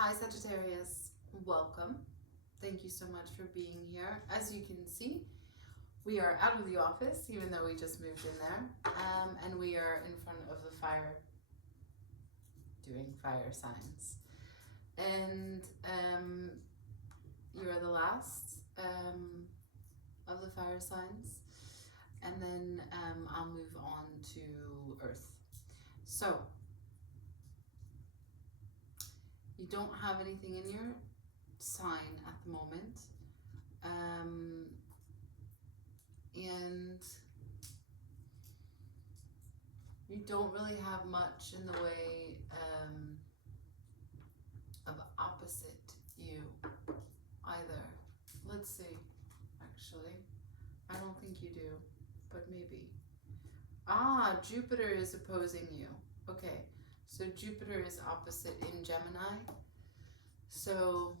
Hi Sagittarius, welcome. Thank you so much for being here. As you can see, we are out of the office, even though we just moved in there, and we are in front of the fire, doing fire signs. And you are the last of the fire signs, and then I'll move on to Earth. So, you don't have anything in your sign at the moment, and you don't really have much in the way of opposite you either. Let's see, actually, I don't think you do, but maybe. Jupiter is opposing you. Okay. So Jupiter is opposite in Gemini. So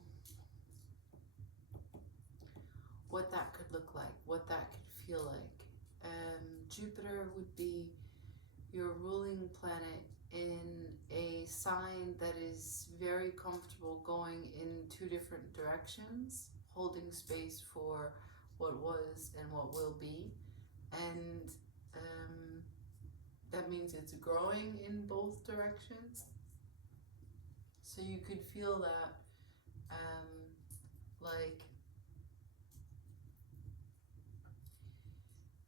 what that could look like, what that could feel like. Jupiter would be your ruling planet in a sign that is very comfortable going in two different directions, holding space for what was and what will be. And that means it's growing in both directions. So you could feel that, like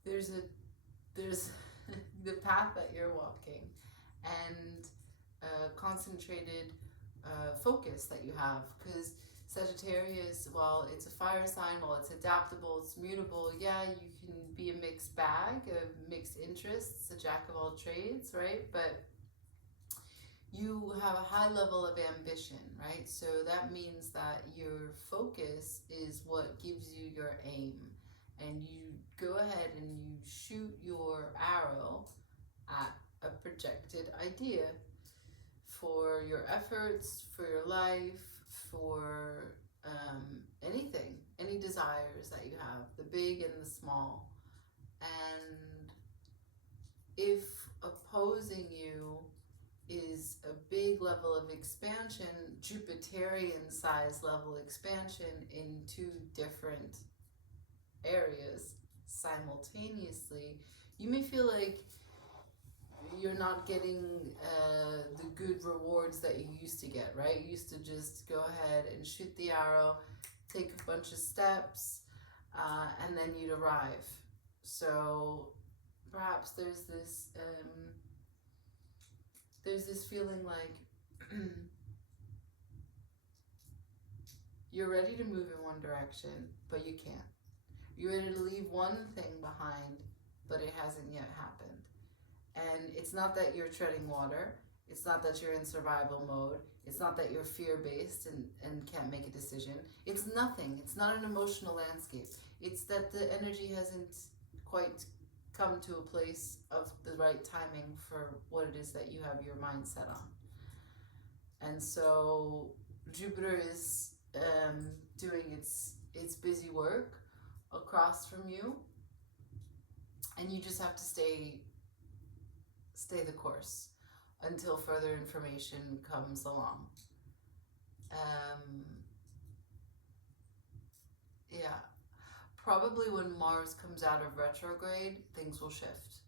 there's the path that you're walking, and concentrated focus that you have, because Sagittarius, while it's a fire sign, while it's adaptable, it's mutable, yeah, you can be a mixed bag of mixed interests, a jack of all trades, right? But you have a high level of ambition, right? So that means that your focus is what gives you your aim, and you go ahead and you shoot your arrow at a projected idea for your efforts, for your life, for anything, any desires that you have, the big and the small. And if opposing you is a big level of expansion, Jupiterian size level expansion in two different areas simultaneously, you may feel like you're not getting the good rewards that you used to get, right? You used to just go ahead and shoot the arrow, take a bunch of steps, and then you'd arrive. So perhaps there's this feeling like you're ready to move in one direction, but you can't. You're ready to leave one thing behind, but it hasn't yet happened. And it's not that you're treading water. It's not that you're in survival mode. It's not that you're fear-based and can't make a decision. It's nothing. It's not an emotional landscape. It's that the energy hasn't quite come to a place of the right timing for what it is that you have your mind set on. And so Jupiter is doing its busy work across from you, and you just have to stay the course until further information comes along. Yeah, probably when Mars comes out of retrograde, things will shift.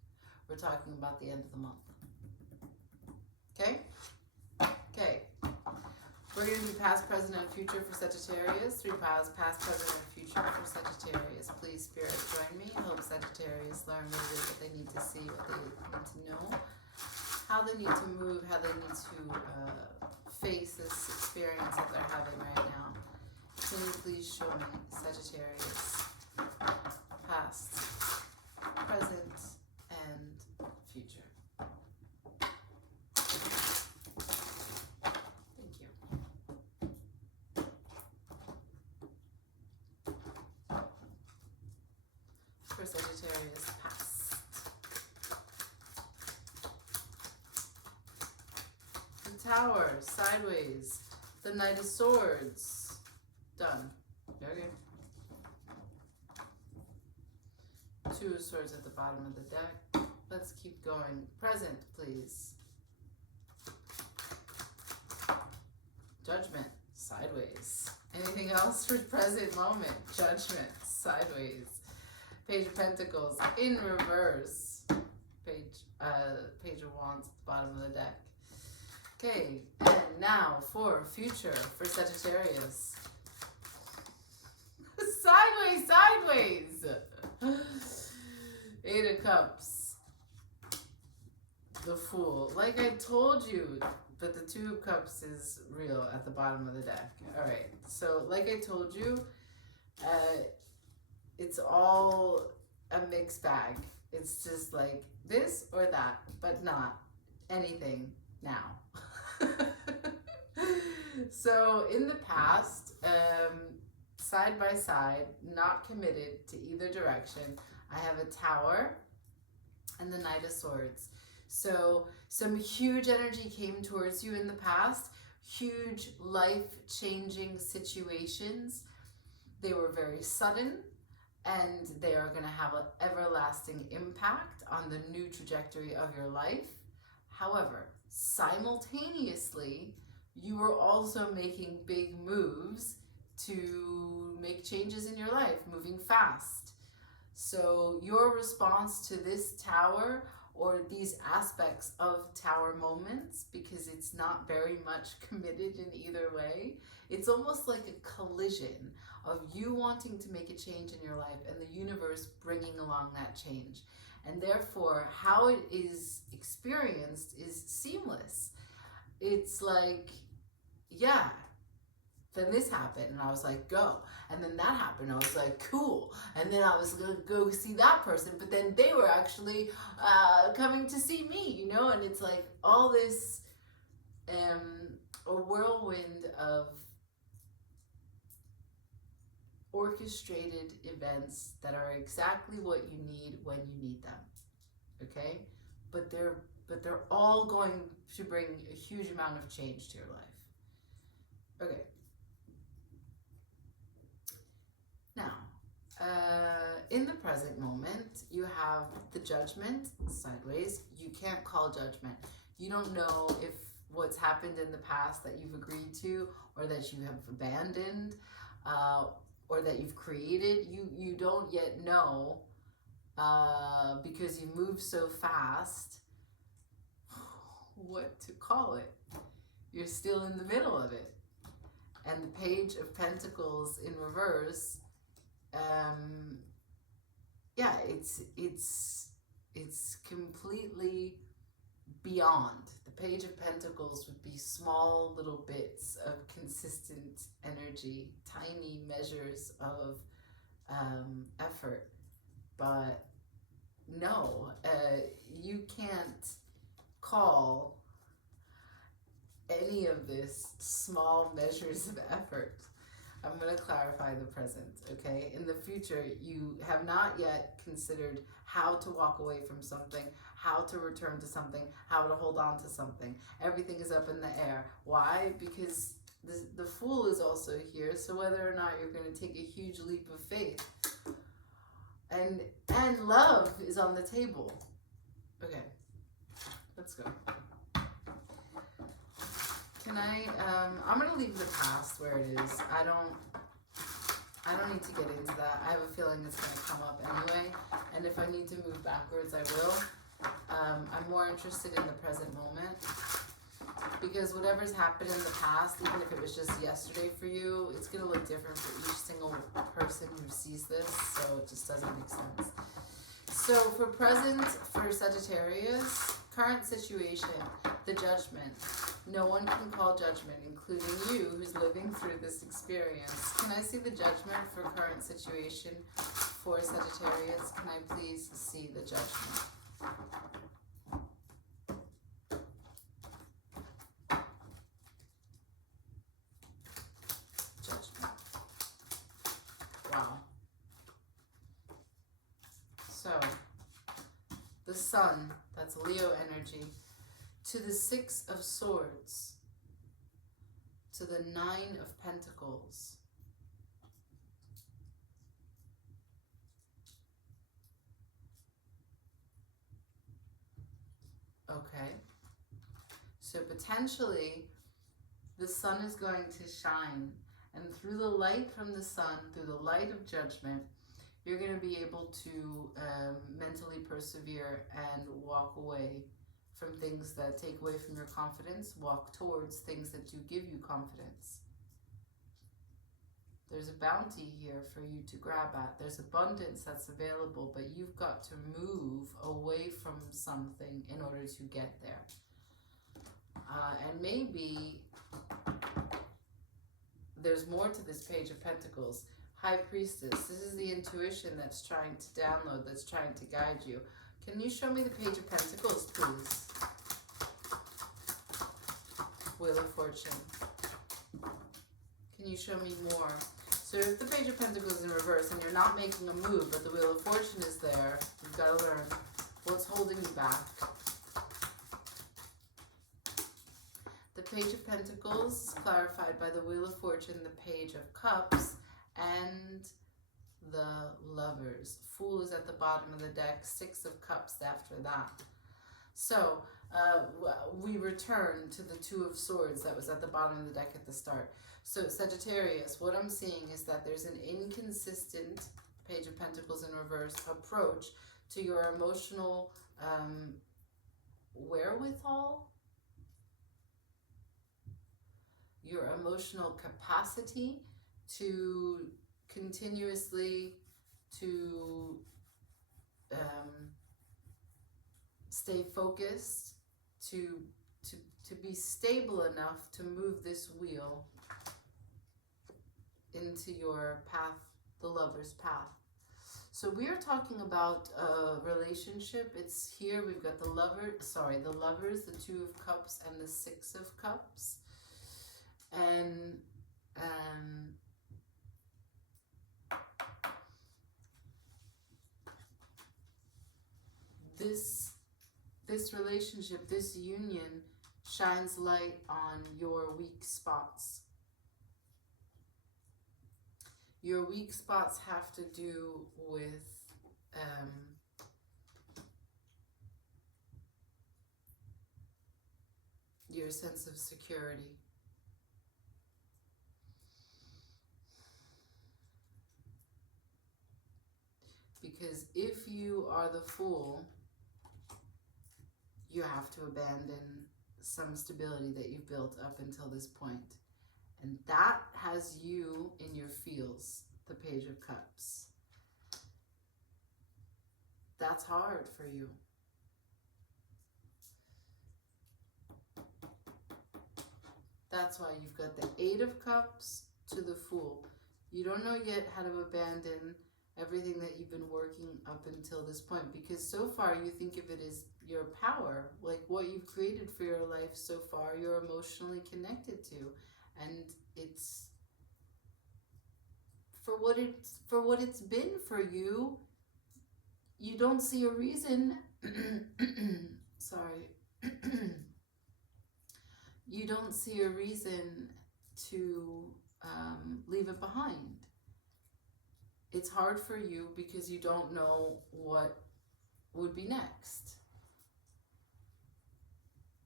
We're talking about the end of the month. Okay? Okay. We're going to do past, present, and future for Sagittarius. 3 piles, past, present, and future for Sagittarius. Please, Spirit, join me. Help Sagittarius learn what it is that they need to see, what they need to know, how they need to move, how they need to face this experience that they're having right now. Can you please show me, Sagittarius, past, present, and future? For Sagittarius, past. The Tower, sideways. The Knight of Swords, done. Okay. 2 of Swords at the bottom of the deck. Let's keep going. Present, please. Judgment. sideways. Anything else for present moment? Judgment, sideways. Page of Pentacles in reverse. Page of Wands at the bottom of the deck. Okay, and now for future for Sagittarius. Sideways, sideways. Eight of Cups. The Fool. Like I told you that the Two of Cups is real at the bottom of the deck. All right, so like I told you, it's all a mixed bag. It's just like this or that, but not anything now. So in the past, side by side, not committed to either direction, I have a Tower and the Knight of Swords. So some huge energy came towards you in the past, huge life-changing situations. They were very sudden, and they are going to have an everlasting impact on the new trajectory of your life. However, simultaneously, you were also making big moves to make changes in your life, moving fast. So your response to this Tower, or these aspects of Tower moments, because it's not very much committed in either way, it's almost like a collision of you wanting to make a change in your life and the universe bringing along that change. And therefore, how it is experienced is seamless. It's like, yeah, then this happened and I was like, go. And then that happened, I was like, cool. And then I was gonna go see that person, but then they were actually coming to see me, you know? And it's like all this, a whirlwind of orchestrated events that are exactly what you need when you need them, okay? But they're all going to bring a huge amount of change to your life. Okay. Now, in the present moment, you have the Judgment sideways. You can't call judgment. You don't know if what's happened in the past that you've agreed to, or that you have abandoned, or that you've created, you don't yet know, because you move so fast, what to call it. You're still in the middle of it. And the Page of Pentacles in reverse, yeah, it's completely beyond. The Page of Pentacles would be small little bits of consistent energy, tiny measures of effort. But no, you can't call any of this small measures of effort. I'm going to clarify the present, okay? In the future, you have not yet considered how to walk away from something, how to return to something, how to hold on to something. Everything is up in the air. Why? Because the Fool is also here, so whether or not you're going to take a huge leap of faith. And love is on the table. Okay, let's go. Can I, I'm going to leave the past where it is. I don't need to get into that. I have a feeling it's going to come up anyway. And if I need to move backwards, I will. I'm more interested in the present moment. Because whatever's happened in the past, even if it was just yesterday for you, it's going to look different for each single person who sees this. So it just doesn't make sense. So for present, for Sagittarius, current situation, the Judgment. No one can call judgment, including you, who's living through this experience. Can I see the Judgment for current situation for Sagittarius? Can I please see the Judgment? Judgment. Wow. So, the Sun, that's Leo energy, to the Six of Swords, to the Nine of Pentacles, okay, so potentially the sun is going to shine. And through the light from the sun, through the light of judgment, you're going to be able to mentally persevere and walk away from things that take away from your confidence, walk towards things that do give you confidence. There's a bounty here for you to grab at. There's abundance that's available, but you've got to move away from something in order to get there. And maybe there's more to this Page of Pentacles. High Priestess, this is the intuition that's trying to download, that's trying to guide you. Can you show me the Page of Pentacles, please? Wheel of Fortune. Can you show me more? So if the Page of Pentacles is in reverse and you're not making a move, but the Wheel of Fortune is there, you've got to learn what's holding you back. The Page of Pentacles is clarified by the Wheel of Fortune, the Page of Cups, and the Lovers. Fool is at the bottom of the deck, 6 of Cups after that. So we return to the 2 of Swords that was at the bottom of the deck at the start. So Sagittarius, what I'm seeing is that there's an inconsistent, Page of Pentacles in reverse, approach to your emotional wherewithal, your emotional capacity to continuously to stay focused, to be stable enough to move this wheel into your path, the Lover's path. So we are talking about a relationship. It's here, we've got the Lovers, the 2 of Cups and the 6 of Cups. And this relationship, this union shines light on your weak spots. Your weak spots have to do with your sense of security. Because if you are the Fool, you have to abandon some stability that you've built up until this point. And that has you in your feels, the Page of Cups. That's hard for you. That's why you've got the 8 of Cups to the Fool. You don't know yet how to abandon everything that you've been working up until this point, because so far you think of it as your power, like what you've created for your life so far, you're emotionally connected to, and it's for what it's been for you. You don't see a reason sorry you don't see a reason to leave it behind. It's hard for you because you don't know what would be next.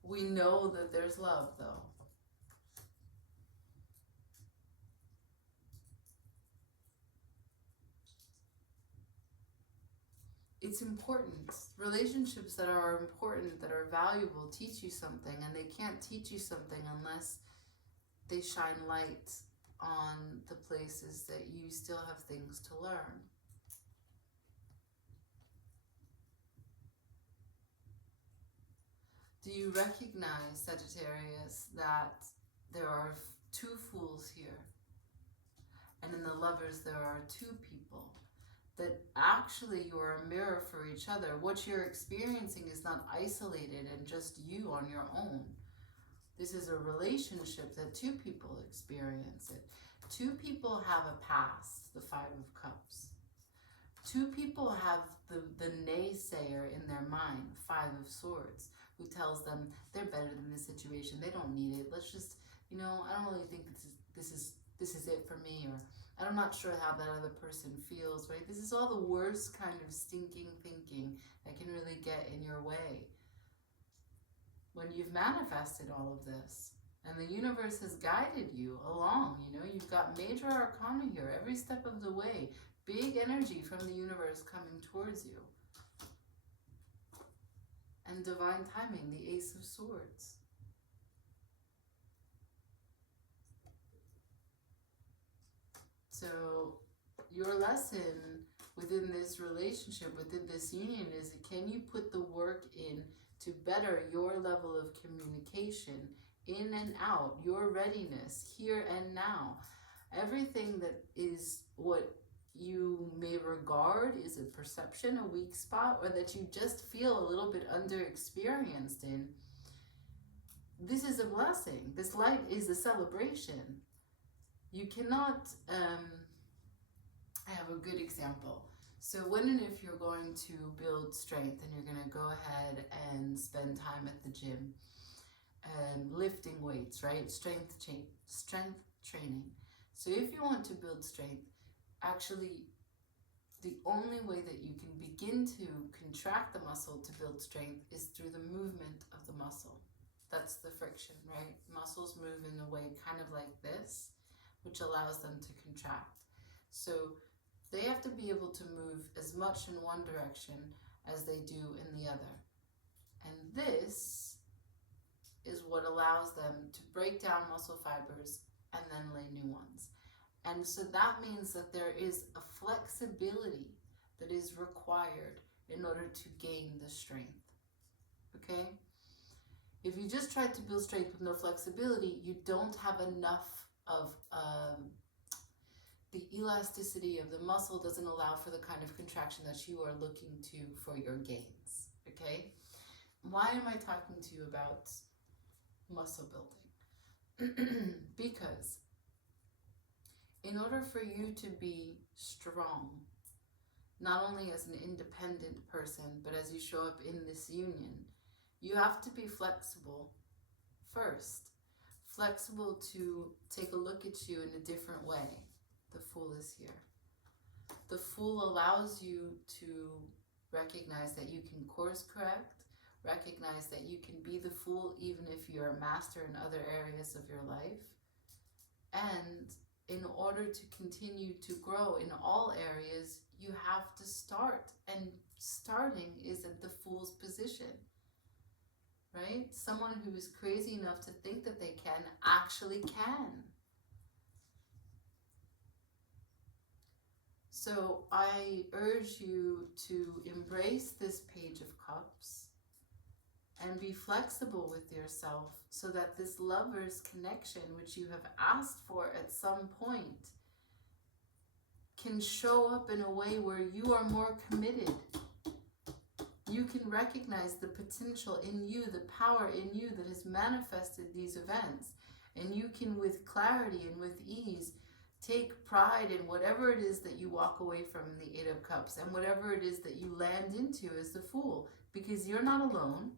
We know that there's love, though. It's important. Relationships that are important, that are valuable, teach you something, and they can't teach you something unless they shine light on the places that you still have things to learn. Do you recognize, Sagittarius, that there are 2 fools here? And in the Lovers, there are 2 people. That actually you're a mirror for each other. What you're experiencing is not isolated and just you on your own. This is a relationship that 2 people experience it. 2 people have a past, the 5 of Cups. 2 people have the naysayer in their mind, 5 of Swords, who tells them they're better than this situation. They don't need it. Let's just, I don't really think this is it for me, or I'm not sure how that other person feels, right? This is all the worst kind of stinking thinking that can really get in your way when you've manifested all of this And the universe has guided you along, you know. You've got major arcana here every step of the way. Big energy from the universe coming towards you. And divine timing, the Ace of Swords. So your lesson within this relationship, within this union, is can you put the work in to better your level of communication in and out, your readiness here and now. Everything that is what you may regard is a perception, a weak spot, or that you just feel a little bit underexperienced in, this is a blessing. This light is a celebration. You cannot, I have a good example. So when and if you're going to build strength and you're going to go ahead and spend time at the gym and lifting weights, right? Strength training. So if you want to build strength, actually the only way that you can begin to contract the muscle to build strength is through the movement of the muscle. That's the friction, right? Muscles move in a way kind of like this, which allows them to contract. So they have to be able to move as much in one direction as they do in the other. And this is what allows them to break down muscle fibers and then lay new ones. And so that means that there is a flexibility that is required in order to gain the strength. Okay? If you just try to build strength with no flexibility, you don't have enough of the elasticity of the muscle doesn't allow for the kind of contraction that you are looking to for your gains. Okay? Why am I talking to you about muscle building? Because in order for you to be strong, not only as an independent person, but as you show up in this union, you have to be flexible first. Flexible to take a look at you in a different way. The Fool is here. The Fool allows you to recognize that you can course correct, recognize that you can be the Fool even if you're a master in other areas of your life. And in order to continue to grow in all areas, you have to start. And starting is at the Fool's position. Right? Someone who is crazy enough to think that they can actually can. So I urge you to embrace this Page of Cups and be flexible with yourself so that this lover's connection, which you have asked for at some point, can show up in a way where you are more committed. You can recognize the potential in you, the power in you that has manifested these events. And you can, with clarity and with ease, take pride in whatever it is that you walk away from in the Eight of Cups and whatever it is that you land into as the Fool. Because you're not alone.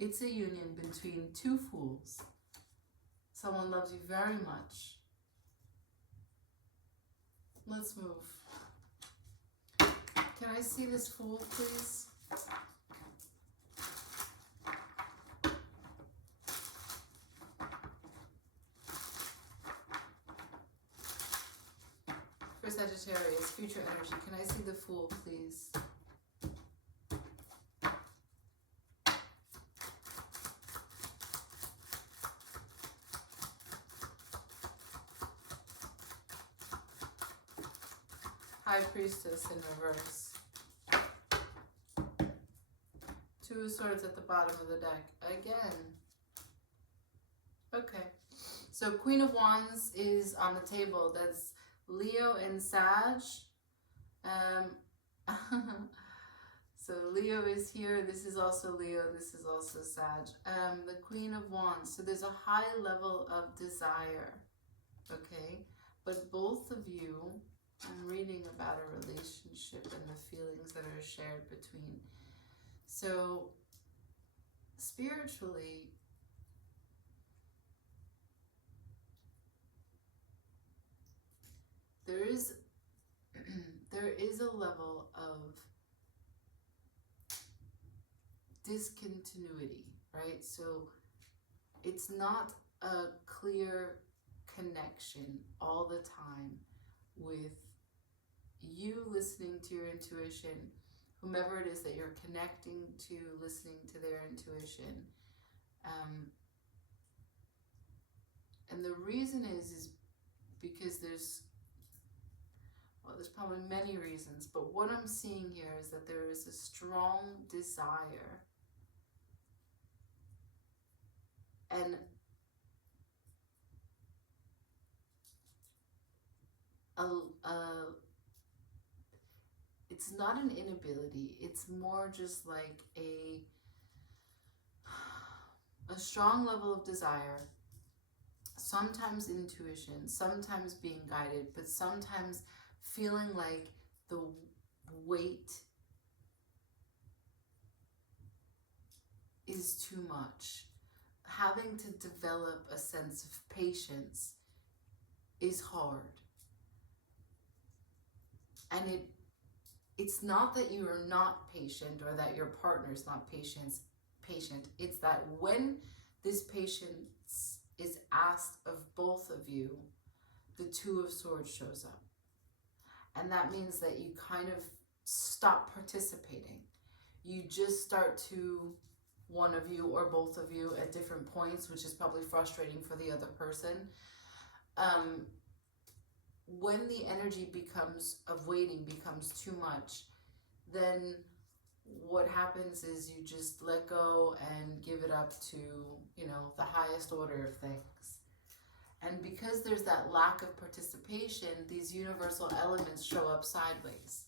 It's a union between two fools. Someone loves you very much. Let's move. Can I see this Fool, please? For Sagittarius, future energy, can I see the Fool, please? High Priestess in reverse. Two of Swords at the bottom of the deck. Again. Okay. So Queen of Wands is on the table. That's Leo and Sag. So Leo is here. This is also Leo. This is also Sag. The Queen of Wands. So there's a high level of desire. Okay. But both of you, I'm reading about a relationship and the feelings that are shared between. So, spiritually, there is a level of discontinuity, right? So, it's not a clear connection all the time with you listening to your intuition, whomever it is that you're connecting to, listening to their intuition. And the reason is because there's probably many reasons, but what I'm seeing here is that there is a strong desire and it's not an inability, it's more just like a strong level of desire, sometimes intuition, sometimes being guided, but sometimes feeling like the weight is too much. Having to develop a sense of patience is hard. And it's not that you are not patient or that your partner's not patient. It's that when this patience is asked of both of you, the Two of Swords shows up. And that means that you kind of stop participating. You just start to, one of you or both of you at different points, which is probably frustrating for the other person. When the energy of waiting becomes too much, then what happens is you just let go and give it up to, the highest order of things. And because there's that lack of participation, these universal elements show up sideways.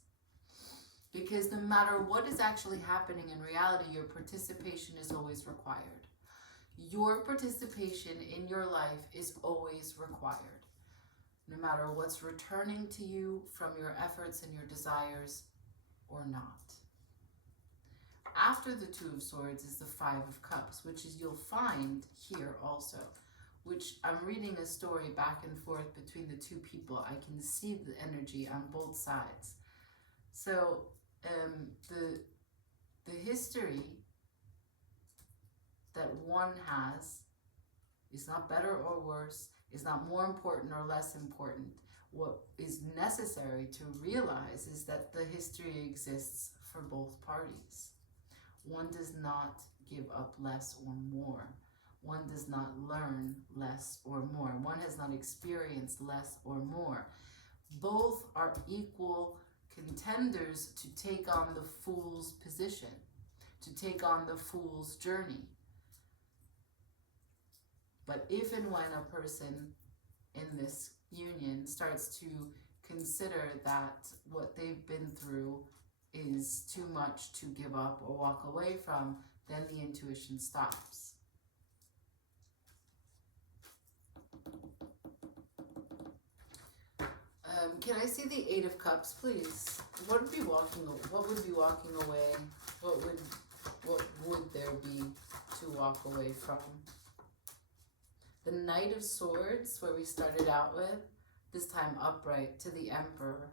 Because no matter what is actually happening in reality, your participation is always required. Your participation in your life is always required. No matter what's returning to you from your efforts and your desires or not. After the Two of Swords is the Five of Cups, which is you'll find here also, which I'm reading a story back and forth between the two people. I can see the energy on both sides. So the history that one has is not better or worse, is not more important or less important. What is necessary to realize is that the history exists for both parties. One does not give up less or more. One does not learn less or more. One has not experienced less or more. Both are equal contenders to take on the Fool's position, to take on the Fool's journey. But if and when a person in this union starts to consider that what they've been through is too much to give up or walk away from, then the intuition stops. Can I see the Eight of Cups, please? What would be walking away? What would there be to walk away from? The Knight of Swords, where we started out with, this time upright to the Emperor.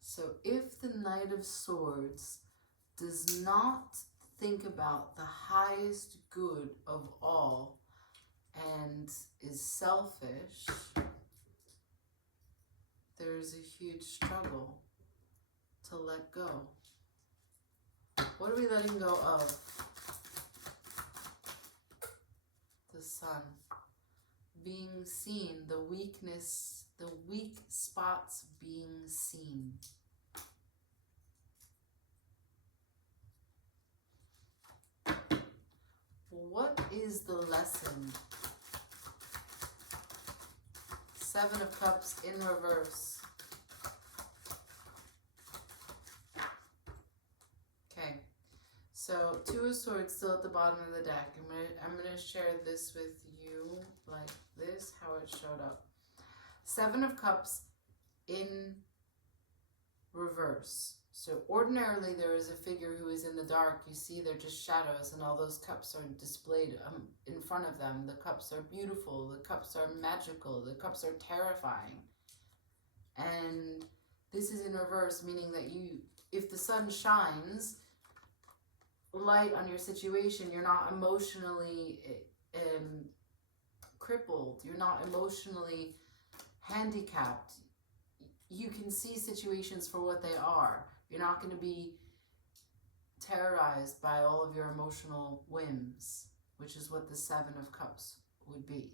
So if the Knight of Swords does not think about the highest good of all and is selfish, there's a huge struggle to let go. What are we letting go of? The Sun. Being seen, the weakness, the weak spots being seen. What is the lesson? Seven of Cups in reverse. Okay, so Two of Swords still at the bottom of the deck. I'm gonna share this with you like this, how it showed up. Seven of Cups in reverse. So ordinarily there is a figure who is in the dark. You see they're just shadows and all those cups are displayed in front of them. The cups are beautiful. The cups are magical. The cups are terrifying. And this is in reverse, meaning that if the sun shines, light on your situation. You're not emotionally crippled. You're not emotionally handicapped. You can see situations for what they are. You're not going to be terrorized by all of your emotional whims, which is what the Seven of Cups would be.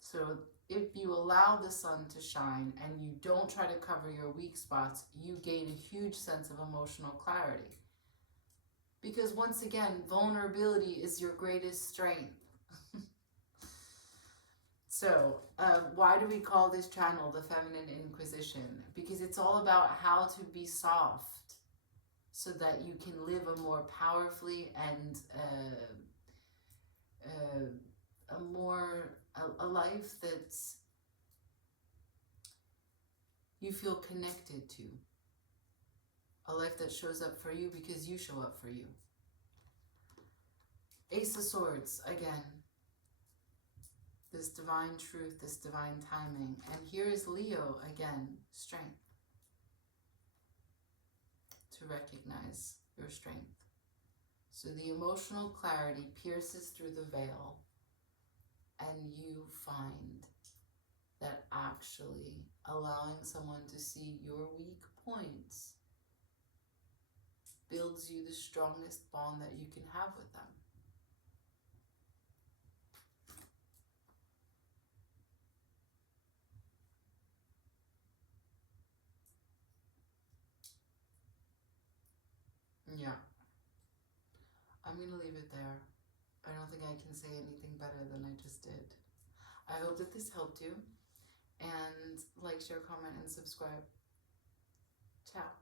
So if you allow the sun to shine and you don't try to cover your weak spots, you gain a huge sense of emotional clarity. Because once again, vulnerability is your greatest strength. So why do we call this channel the Feminine Inquisition? Because it's all about how to be soft so that you can live a more powerfully and a life that's you feel connected to. A life that shows up for you because you show up for you. Ace of Swords, again. This divine truth, this divine timing. And here is Leo, again, strength. To recognize your strength. So the emotional clarity pierces through the veil and you find that actually allowing someone to see your weak points builds you the strongest bond that you can have with them. Yeah. I'm going to leave it there. I don't think I can say anything better than I just did. I hope that this helped you. And like, share, comment, and subscribe. Ciao.